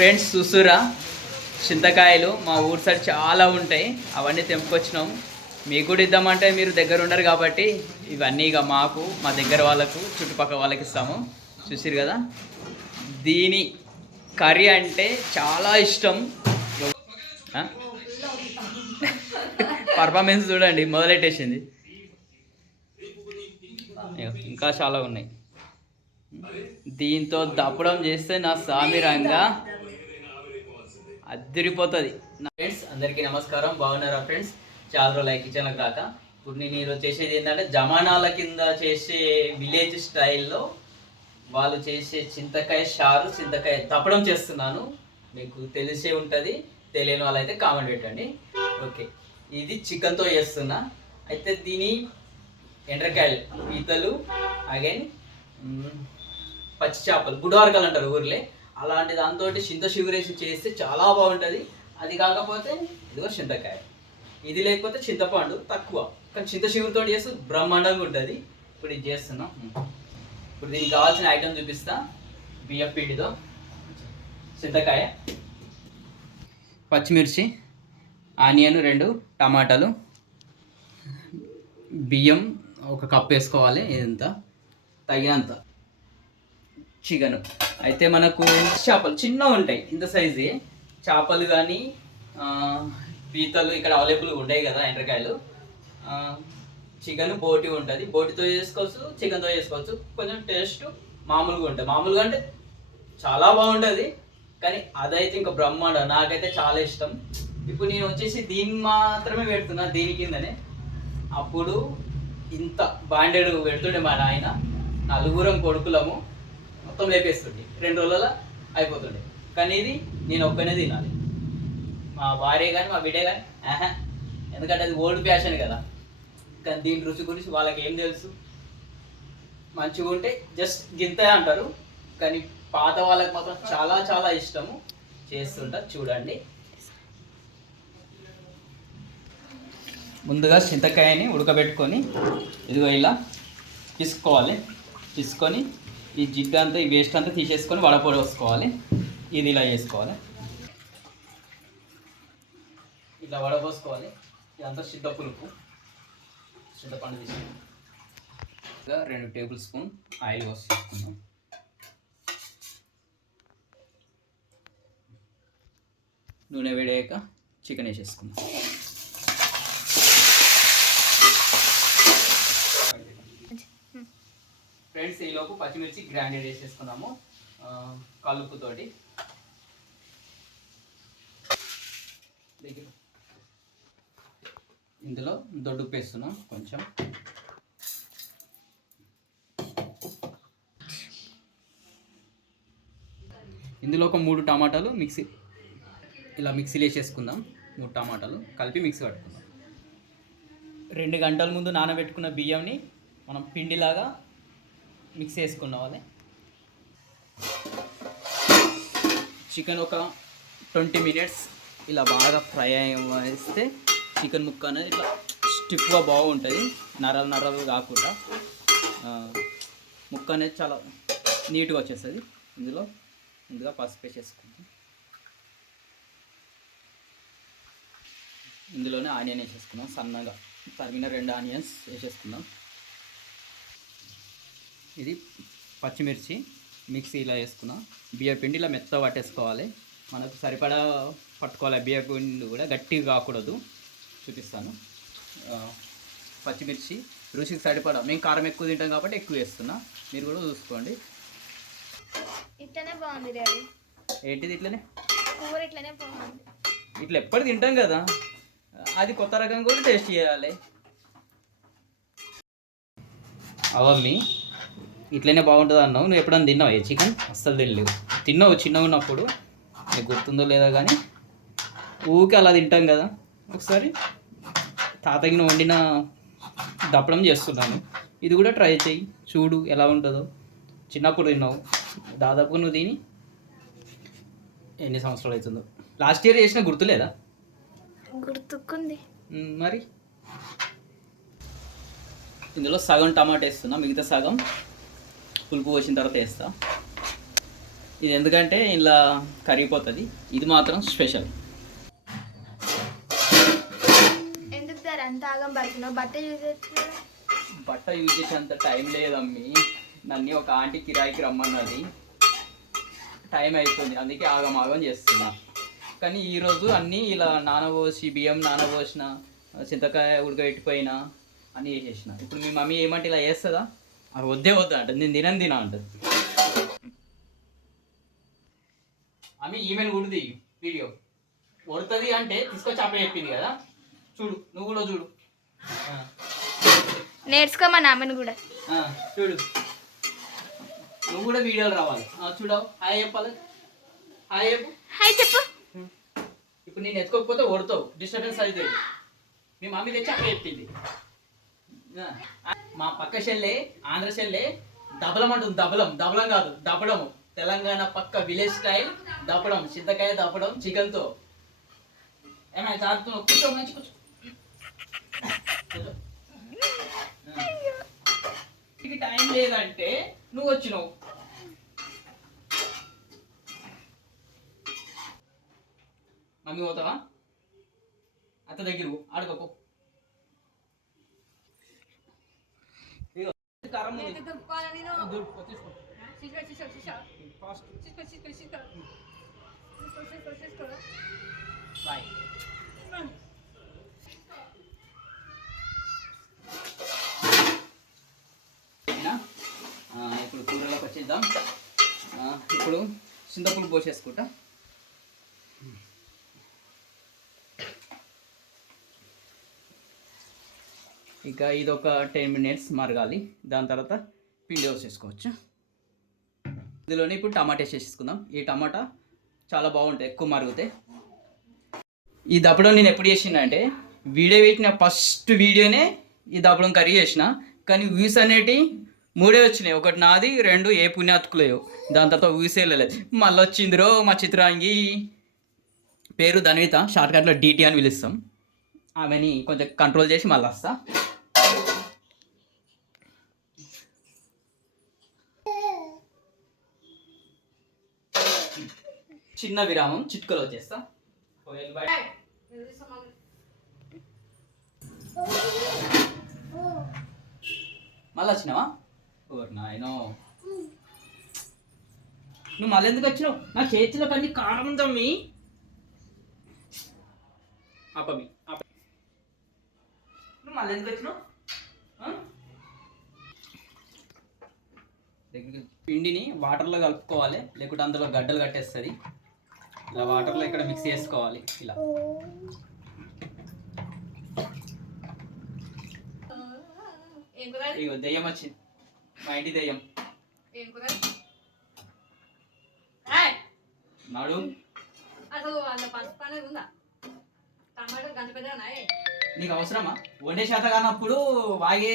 Friends చూస్తురా చింతకాయలు మా ఊరు సైడ్ చాలా ఉంటాయి. అవన్నీ తెంపుకొచ్చినాం. మీకు కూడా ఇద్దామంటే మీరు దగ్గర ఉండరు కాబట్టి ఇవన్నీ ఇక మాకు మా దగ్గర వాళ్ళకు చుట్టుపక్కల వాళ్ళకి ఇస్తాము. చూసిరు కదా, దీని కర్రీ అంటే చాలా ఇష్టం. పర్ఫార్మెన్స్ చూడండి, మొదలెట్టేసింది. ఇంకా చాలా ఉన్నాయి. దీంతో దప్పడం చేస్తే నా సామిరంగా అదిరిపోతుంది. ఫ్రెండ్స్ అందరికీ నమస్కారం. బాగున్నారా ఫ్రెండ్స్? చాలా రోజులు కిచెన్లకు రాక. ఇప్పుడు నేను ఈరోజు చేసేది ఏంటంటే జమానాల కింద చేసే విలేజ్ స్టైల్లో వాళ్ళు చేసే చింతకాయ చారు, చింతకాయ దప్పడం చేస్తున్నాను. మీకు తెలిసే ఉంటుంది, తెలియని వాళ్ళైతే కామెంట్ పెట్టండి. ఓకే, ఇది చికెన్తో చేస్తున్నా. అయితే దీని ఎండ్రకాయలు, పీతలు, అగైన్ పచ్చి చేపలు, గుడవారకాలు అంటారు ఊర్లే, అలాంటి దాంతో చింత చిగురేసి చేస్తే చాలా బాగుంటుంది. అది కాకపోతే ఇదిగో చింతకాయ, ఇది లేకపోతే చింతపండు తక్కువ, కానీ చింత చిగురుతో చేస్తే బ్రహ్మాండంగా ఉంటుంది. ఇప్పుడు ఇది చేస్తున్నాం. ఇప్పుడు దీనికి కావాల్సిన ఐటమ్ చూపిస్తా. బియ్యం పిండితో చింతకాయ, పచ్చిమిర్చి, ఆనియన్ 2, టమాటాలు, బియ్యం 1 కప్ వేసుకోవాలి, ఇదంతా తగినంత, చికెన్. అయితే మనకు చేపలు చిన్నగా ఉంటాయి, ఇంత సైజు చేపలు కానీ పీతలు ఇక్కడ అవైలబుల్గా ఉంటాయి కదా, ఎండ్రకాయలు. చికెన్ బోటి ఉంటుంది, బోటితో చేసుకోవచ్చు, చికెన్తో చేసుకోవచ్చు. కొంచెం టేస్ట్ మామూలుగా ఉంటుంది. మామూలుగా అంటే చాలా బాగుంటుంది, కానీ అదైతే ఇంకా బ్రహ్మాండం. నాకైతే చాలా ఇష్టం. ఇప్పుడు నేను వచ్చేసి దీన్ని మాత్రమే పెడుతున్నా, దీని కిందనే. అప్పుడు ఇంత బాండెడ్ పెడుతుండే మా నాయన, 4 కొడుకులము, మొత్తం లేపేస్తుండే, 2 రోజులలో అయిపోతుండే. కానీ ఇది నేను ఒక్కనే తినాలి, మా భార్య కానీ మా బిడ్డ కానీ ఎందుకంటే అది ఓల్డ్ ఫ్యాషన్ కదా. కానీ దీని రుచి గురించి వాళ్ళకి ఏం తెలుసు? మంచిగా ఉంటే జస్ట్ గింతే అంటారు, కానీ పాత వాళ్ళకి మాత్రం చాలా చాలా ఇష్టము. చేస్తుంటారు, చూడండి. ముందుగా చింతకాయని ఉడకబెట్టుకొని ఇదిగో ఇలా పిసుకోవాలి. పిసుకొని ఈ జిడ్డు అంతా, ఈ వేస్ట్ అంతా తీసేసుకొని వడపొడి వేసుకోవాలి. ఇది ఇలా చేసుకోవాలి, ఇలా వడపోసుకోవాలి. ఇదంతా చింతపులుపు, చింతపండు తీసుకుని 2 టేబుల్ స్పూన్ ఆయిల్ పోసుకుందాం. నూనె వేడయ్యాక చికెన్ వేసేసుకుందాం. ఫ్రెండ్స్ ఈలోపు పచ్చిమిర్చి గ్రైండెడ్ వేసేసుకున్నాము కలుపుతోటి. ఇందులో దొడ్డుప్పు వేస్తున్నాం కొంచెం. ఇందులో ఒక 3 టమాటాలు ఇలా మిక్సీలో వేసేసుకుందాం. 3 టమాటాలు కలిపి మిక్సీ పట్టుకుందాం. 2 గంటల ముందు నానబెట్టుకున్న బియ్యంని మనం పిండిలాగా మిక్స్ చేసుకున్నావాలి. చికెన్ ఒక 20 మినిట్స్ ఇలా బాగా ఫ్రై అయ్యేస్తే చికెన్ ముక్క అనేది ఇట్లా స్టిఫ్గా బాగుంటుంది, నరలు కాకుండా. ముక్క అనేది చాలా నీట్గా వచ్చేస్తుంది. ఇందులో ముందుగా పసుపు వేసేసుకుంటాం. ఇందులోనే ఆనియన్ వేసేసుకుందాం, సన్నగా తరిగిన 2 ఆనియన్స్ వేసేసుకుందాం. ఇది పచ్చిమిర్చి మిక్సీ ఇలా వేసుకున్నాం. బియ్య పిండి ఇలా మెత్త పట్టేసుకోవాలి, మనకు సరిపడా పట్టుకోవాలి. బియ్య పిండి కూడా గట్టిగా కాకూడదు. చూపిస్తాను. పచ్చిమిర్చి రుచికి సరిపడా, మేము కారం ఎక్కువ తింటాం కాబట్టి ఎక్కువ వేస్తున్నా, మీరు కూడా చూసుకోండి. ఇట్లనే బాగుంది డాడీ. ఏంటిది ఇట్లనే? కూర ఇట్లనే బాగుంది. ఇట్లా ఎప్పుడు తింటాం కదా, అది కొత్త రకంగా కూడా టేస్ట్ చేయాలి. అవన్నీ ఇట్లనే బాగుంటుంది అన్నావు. నువ్వు ఎప్పుడన్నా తిన్నావు ఏ చికెన్? అస్సలు తినలేవు. తిన్నావు చిన్నగా ఉన్నప్పుడు, నీకు గుర్తుందో లేదో కానీ ఊరికే అలా తింటాం కదా. ఒకసారి తాతకి నువ్వు వండిన దప్పడం చేస్తున్నాను, ఇది కూడా ట్రై చేయి, చూడు ఎలా ఉంటుందో. చిన్నప్పుడు తిన్నావు, దాదాపు నువ్వు తిని ఎన్ని సంవత్సరాలు అవుతుందో. లాస్ట్ ఇయర్ చేసిన గుర్తులేదా? గుర్తుకుంది. మరి ఇందులో సగం టమాటా వేస్తున్నా, మిగతా సగం పులుపు వచ్చిన తర్వాత వేస్తా. ఇది ఎందుకంటే ఇలా కరిగిపోతుంది. ఇది మాత్రం స్పెషల్. ఎందుకు సార్ అంత ఆగం పడుతున్నావు? బట్ట యూజ్ చేస్తా. బట్ట యూజ్ చేసేంత టైం లేదమ్మి. నన్ను ఒక ఆంటీ కిరాయికి రమ్మన్నది, టైం అవుతుంది, అందుకే ఆగం చేస్తున్నా. కానీ ఈరోజు అన్నీ ఇలా నానబోసి, బియ్యం నానబోసిన, చింతకాయ ఉడకబెట్టిపోయినా అన్నీ చేసేసిన. ఇప్పుడు మీ మమ్మీ ఏమంటే ఇలా చేస్తుందా? అది వద్దా అంటది, నేను తినా అంటది. ఆమె ఈమెను కుడిది వీడియో కొడుతుంది అంటే తీసుకొచ్చి అప్ప చెప్పింది కదా, చూడు నువ్వు కూడా చూడు, నేర్చుకోమని ఆమెను కూడా చూడు నువ్వు కూడా వీడియోలు రావాలి. చూడవు, హాయ్ చెప్పాలి, హాయ్ చెప్పు, హాయ్ చెప్పు. ఇప్పుడు నేను ఎత్తుకోకపోతే కొడతావు, డిస్టర్బెన్స్ అయితే. మీ మమ్మీ తెచ్చి అక్కడ చెప్పింది. మా పక్క చెల్లె, ఆంధ్ర చెల్లె దబలం అంటుంది. దబలం కాదు, దబడము. తెలంగాణ పక్క విలేజ్ స్టైల్ దప్పడం, చింతకాయ దప్పడం చికెన్తో. ఏమైనా చాలుతున్నావు? కూర్చో, మంచి కూర్చో. టైం లేదంటే నువ్వు వచ్చినావు. మమ్మీ పోతావా? అత్త దగ్గర ఆడుకోపో. కారం బాయ్. ఇప్పుడు కూరలోకి వచ్చేద్దాం. ఇప్పుడు చింతపులుసు పోసేసుకుంటా. ఇక ఇది ఒక 10 minutes మరగాలి. దాని తర్వాత పిండి వేసేసుకోవచ్చు. ఇందులోనే ఇప్పుడు టమాటా వేసేసుకుందాం. ఈ టమాటా చాలా బాగుంటాయి ఎక్కువ మరుగుతాయి. ఈ దప్పడం నేను ఎప్పుడు చేసిన అంటే, వీడియో పెట్టిన ఫస్ట్ వీడియోనే ఈ దప్పడం కర్రీ చేసిన. కానీ వ్యూస్ అనేటి 3 వచ్చినాయి. ఒకటి నాది, 2 ఏ పుణ్యాత్కులేవు. దాని తర్వాత వ్యూస్ వెళ్ళలేదు. మళ్ళీ వచ్చిందిరో మా చిత్రాంగి, పేరు ధన్విత, షార్ట్కట్లో DT అని పిలుస్తాం. ఆమెని కొంచెం కంట్రోల్ చేసి మళ్ళీ వస్తా. చిన్న విరామం, చిట్కలో వచ్చేస్తా. మళ్ళీ వచ్చినావా? ఓర్ నాయనో, నువ్వు మళ్ళీ ఎందుకు వచ్చినావు? నా చేతిలో కానీ కారం ఉందమ్మి. అప్పమి నువ్వు మళ్ళీ ఎందుకు వచ్చినావు? పిండిని వాటర్లో కలుపుకోవాలి, లేకుంటే అందులో గడ్డలు కట్టేస్తుంది. ఇలా వాటర్లో ఇక్కడ మిక్స్ చేసుకోవాలి. ఇలా ఇగో దెయ్యం వచ్చింది, మా ఇంటి దెయ్యం. నాడు నీకు అవసరమా? వండే శాత కానప్పుడు వాగే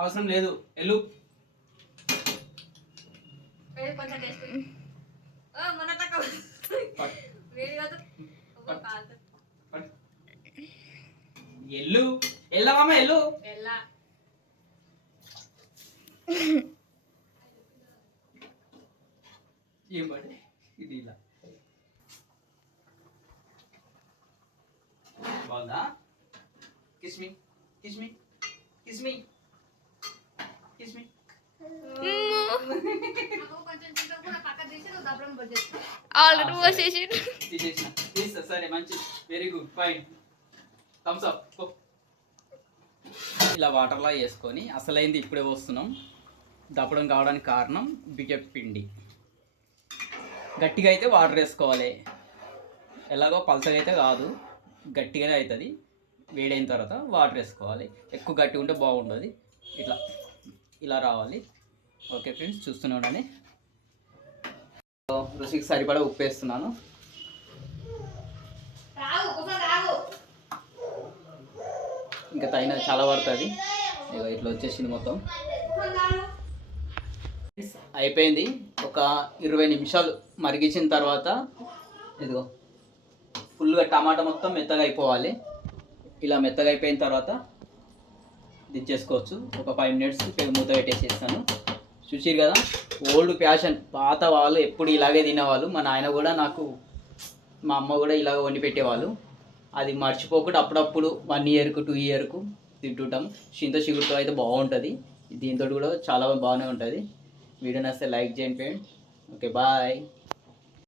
అవసరం లేదు. ఎల్లు ఎల్లు, ఎల్లమ్మ ఎల్లు. ఏం పడి ఇది ఇలా బాగుందా? కిస్మి కిస్మి కిస్మి కిస్మి. ఆల్రెడీ పోసేసి తీసేసిన. సరే, మంచి, very good, fine, thumbs up. ఇలా వాటర్లా వేసుకొని అసలైంది ఇప్పుడే పోస్తున్నాం. దప్పడం కావడానికి కారణం బియ్యం పిండి. గట్టిగా అయితే వాటర్ వేసుకోవాలి. ఎలాగో పలసగా అయితే కాదు, గట్టిగానే అవుతుంది. వేడైన తర్వాత వాటర్ వేసుకోవాలి. ఎక్కువ గట్టిగా ఉంటే బాగుంటుంది. ఇట్లా ఇలా రావాలి. ఓకే ఫ్రెండ్స్, చూస్తూనే ఉండండి. రుచికి సరిపడా ఉప్పు వేస్తున్నాను. ఇంకా తగినది చాలా పడుతుంది. ఇట్లా వచ్చేసింది మొత్తం. అయిపోయింది. ఒక 20 నిమిషాలు మరిగించిన తర్వాత ఇదిగో ఫుల్గా టమాటా మొత్తం మెత్తగా అయిపోవాలి. ఇలా మెత్తగా అయిపోయిన తర్వాత దించేసుకోవచ్చు. ఒక 5 minutes మూత పెట్టేసేస్తాను. చూసిరు కదా, ఓల్డ్ ఫ్యాషన్, పాత వాళ్ళు ఎప్పుడు ఇలాగే తినేవాళ్ళు. మా నాయన కూడా నాకు, మా అమ్మ కూడా ఇలాగ వండి పెట్టేవాళ్ళు. అది మర్చిపోకుండా అప్పుడప్పుడు 1 ఇయర్కు 2 ఇయర్కు తింటుంటాం. చింత చిగురుతో అయితే బాగుంటుంది, దీంతో కూడా చాలా బాగానే ఉంటుంది. వీడియో నచ్చితే లైక్ చేయండి ఫ్రెండ్. Okay bye.